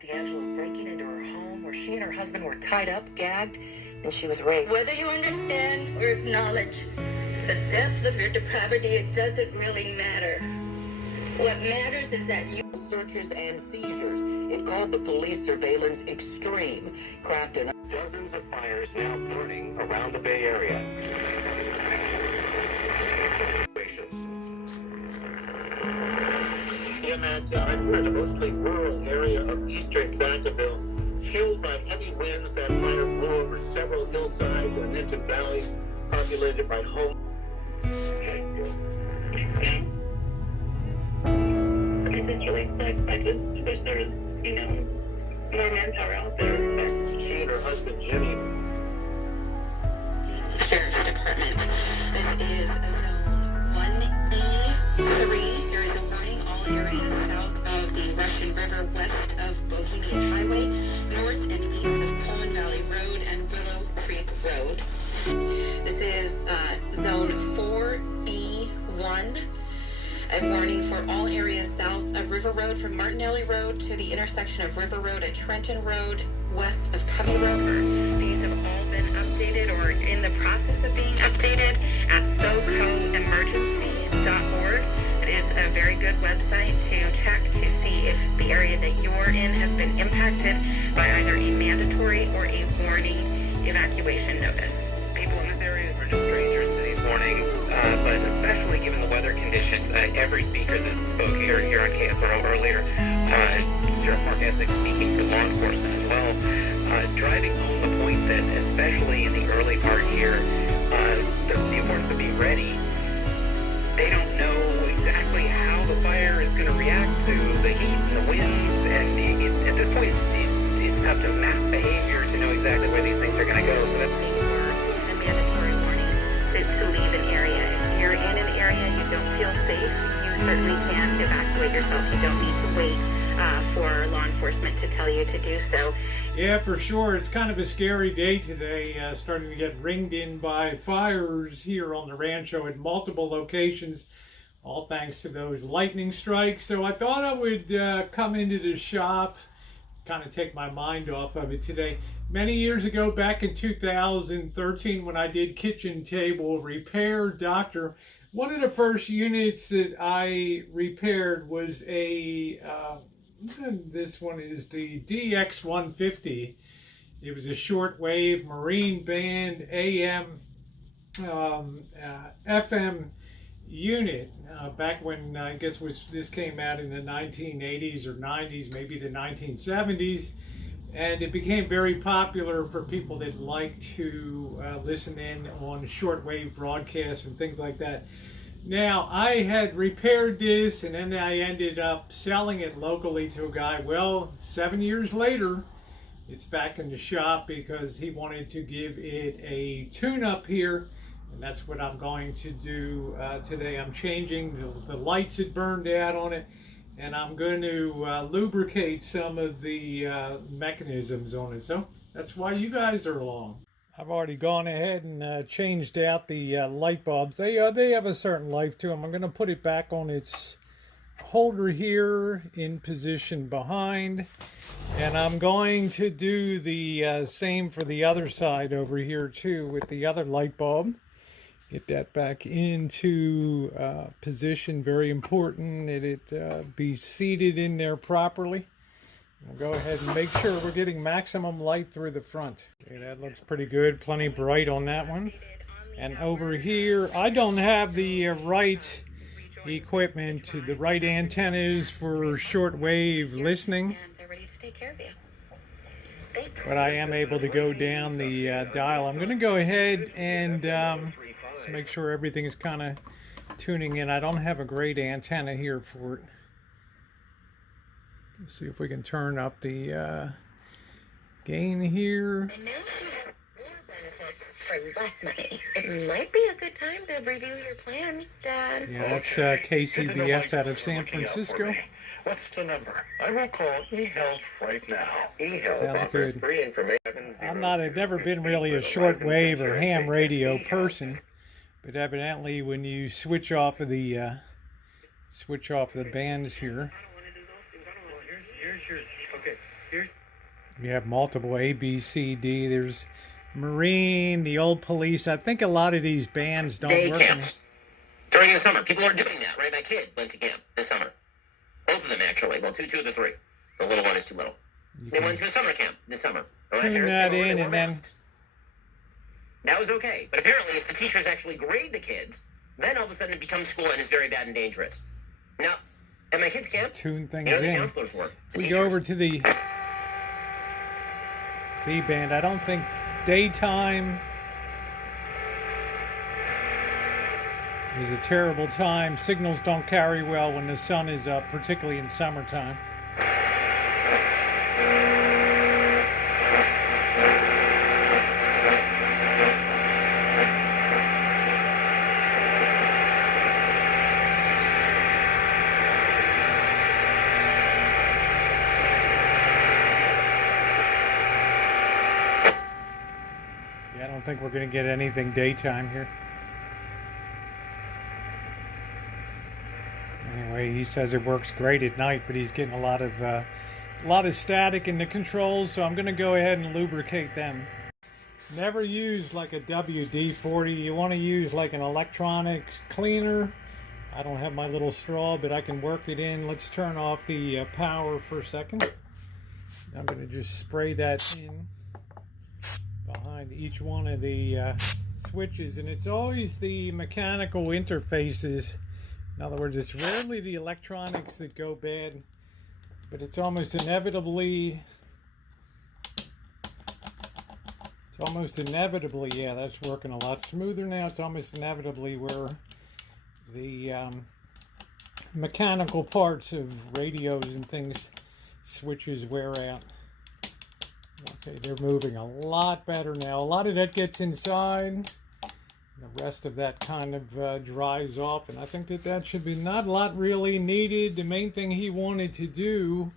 D'Angelo breaking into her home where she and her husband were tied up, gagged, and she was raped. Whether you understand or acknowledge the depth of your depravity, it doesn't really matter. What matters is that you... Searches and seizures. It called the police surveillance extreme. Crafted dozens of fires now burning around the Bay Area. In we're in a mostly rural area of eastern Vacaville, fueled by heavy winds, that fire blew over several hillsides and into valleys populated by homes. I just really suck. I just wish there was, more manpower out there. She and her husband, Jimmy. Sheriff's Department. This is Zone 1E3. There is a warning. All areas south of the Russian River, west of Bohemian Highway, north and east of Coleman Valley Road and Willow Creek Road. This is Zone 4B1. A warning for all areas south of River Road from Martinelli Road to the intersection of River Road at Trenton Road, west of Covey Road. These have all been updated or in the process of being updated at socoemergency.org. It is a very good website to check to see if the area that you're in has been impacted by either a mandatory or a warning evacuation notice. People in this area are no strangers to these warnings, but especially given the weather conditions. Every speaker that spoke here on KSRO earlier, Sheriff Mark Essex speaking for law enforcement as well, driving home the point that especially in the early part here, the importance of being ready. They don't know exactly how the fire is going to react to the heat and the winds, and at this point it's tough to map behavior to know exactly where these things are going to go. So that's a mandatory warning to leave an area. If you're in an area you don't feel safe, you certainly can evacuate yourself. You don't need to wait for law enforcement to tell you to do so. Yeah, for sure. It's kind of a scary day today, starting to get ringed in by fires here on the Rancho at multiple locations, all thanks to those lightning strikes. So I thought I would come into the shop, kind of take my mind off of it today. Many years ago, back in 2013, when I did kitchen table repair doctor, one of the first units that I repaired was a this one is the DX150. It was a shortwave marine band AM FM unit back when I guess this came out in the 1980s or 90s, maybe the 1970s, and it became very popular for people that like to listen in on shortwave broadcasts and things like that. Now, I had repaired this, and then I ended up selling it locally to a guy. Well, 7 years later, it's back in the shop because he wanted to give it a tune-up here, and that's what I'm going to do today. I'm changing the lights that burned out on it, and I'm going to lubricate some of the mechanisms on it. So that's why you guys are along. I've already gone ahead and changed out the light bulbs. They have a certain life to them. I'm going to put it back on its holder here in position behind. And I'm going to do the same for the other side over here too with the other light bulb. Get that back into position. Very important that it be seated in there properly. We'll go ahead and make sure we're getting maximum light through the front. Okay, that looks pretty good. Plenty bright on that one. And over here, I don't have the right equipment, the right antennas for shortwave listening. But I am able to go down the dial. I'm going to go ahead and just make sure everything is kind of tuning in. I don't have a great antenna here for it. Let's see if we can turn up the gain here. And now she has more benefits for less money. It might be a good time to review your plan, Dad. Yeah, that's KCBS out of San Francisco. What's the number? I will call eHealth right now. eHealth offers free information. I've never been really a shortwave or ham radio person, but evidently when you switch off of the bands here. Here's your, okay, You have multiple A, B, C, D. There's Marine, the old police. I think a lot of these bands don't Day work. camps during the summer. People are doing that, right? My kid went to camp this summer. Both of them, actually. Well, two of the three. The little one is too little. They went to a summer camp this summer. Tune that in, and then that was okay. But apparently, if the teachers actually grade the kids, then all of a sudden it becomes school and it's very bad and dangerous. Now, at my kids' camp, tune things you know, the in. counselors work. If we go over to the B band, I don't think daytime is a terrible time. Signals don't carry well when the sun is up, particularly in summertime. I don't think we're going to get anything daytime here. Anyway, he says it works great at night, but he's getting a lot of static in the controls, so I'm going to go ahead and lubricate them. Never use like a WD-40. You want to use like an electronics cleaner. I don't have my little straw, but I can work it in. Let's turn off the power for a second. I'm going to just spray that in behind each one of the switches, and it's always the mechanical interfaces. In other words, it's rarely the electronics that go bad, but it's almost inevitably, yeah, that's working a lot smoother now. It's almost inevitably where the mechanical parts of radios and things, switches, wear out. Okay, they're moving a lot better now. A lot of that gets inside. The rest of that kind of dries off, and I think that should be not a lot really needed. The main thing he wanted to do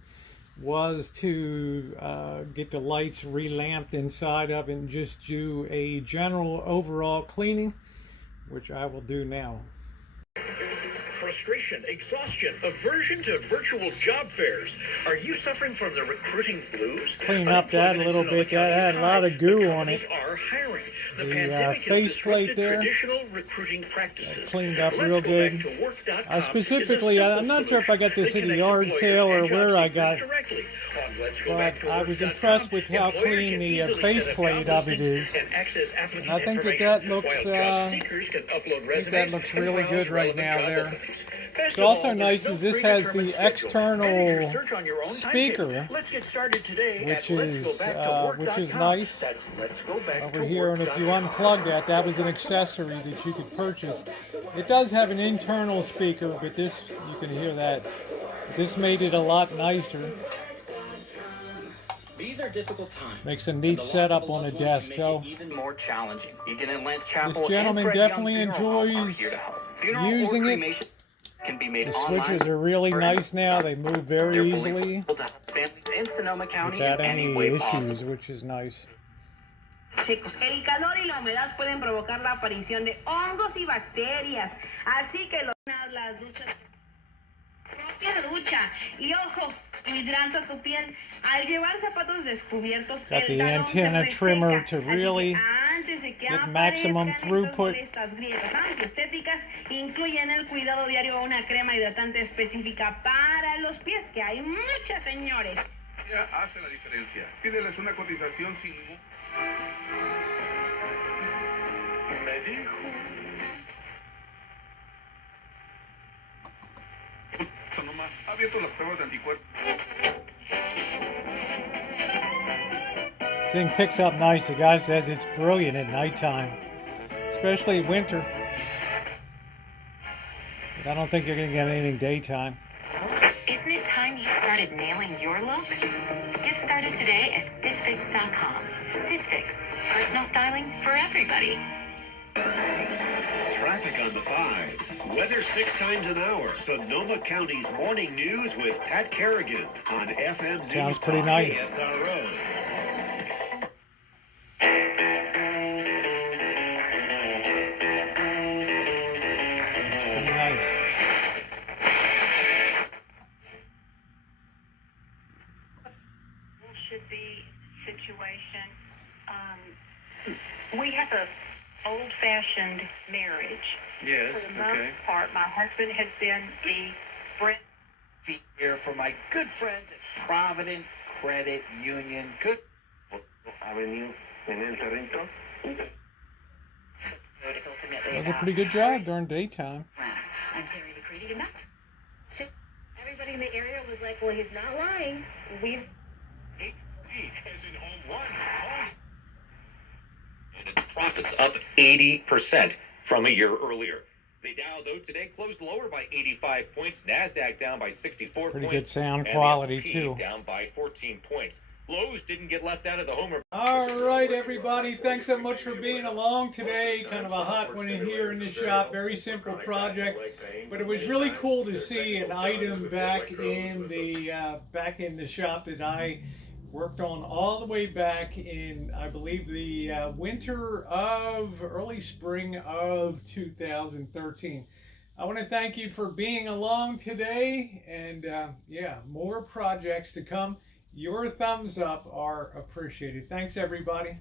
was to get the lights relamped inside of it and just do a general overall cleaning, which I will do now. Frustration, exhaustion, aversion to virtual job fairs. Are you suffering from the recruiting blues? Clean up that a little bit. That had a lot of goo on it. Are hiring. The faceplate there, cleaned up real good. Specifically, I'm not sure if I got this at a yard sale or where I got it, but I was impressed with how clean the faceplate of it is. And I think that looks really good right now there. What's also nice is this has the external speaker, which is nice over here. And if you unplug that was an accessory that you could purchase. It does have an internal speaker, but this, you can hear that. This made it a lot nicer. These are difficult times. Makes a neat setup on a desk. So even more challenging. Begin in Lance Chapel. This gentleman definitely enjoys using it. The switches are really nice now. They move very easily without any issues, which is nice. Chicos, el calor y la humedad pueden provocar la aparición de hongos y bacterias, así que las duchas, propia ducha y ojo, hidrata tu piel. Al llevar zapatos descubiertos, got the antenna trimmer to really get maximum throughput. Estas grietas antiestéticas incluyen el cuidado diario a una crema hidratante específica para los pies, que hay muchas, señores. Ya hace la diferencia. Pídeles una cotización sin ningún... Me dijo... Eso nomás. Ha abierto las pruebas de anticuerpos. Thing picks up nice. The guy says it's brilliant at nighttime, especially winter. But I don't think you're going to get anything daytime. Isn't it time you started nailing your look? Get started today at StitchFix.com. Stitch Fix, personal styling for everybody. Traffic on the 5. Weather 6 times an hour. Sonoma County's morning news with Pat Kerrigan on FM News. Sounds pretty nice. KSRO. should be situation. We have a old-fashioned marriage. Yes, For the most part, my husband has been the bread. Here for my good friends at Provident Credit Union. Good Avenue in El Cerrito. That was a pretty good job during daytime. I'm Terry McCready, and that's Everybody in the area was like, well, he's not lying. We've... And its profits up 80% from a year earlier. The Dow, though, today closed lower by 85 points. NASDAQ down by 64 Pretty points. good sound and quality, the S&P too. down by 14 points. Lowe's didn't get left out of the homer. All right, everybody. Thanks so much for being along today. Kind of a hot one in here in the shop. Very simple project, but it was really cool to see an item back in the shop that I worked on all the way back in, I believe, the early spring of 2013. I want to thank you for being along today, and yeah, more projects to come. Your thumbs up are appreciated. Thanks, everybody.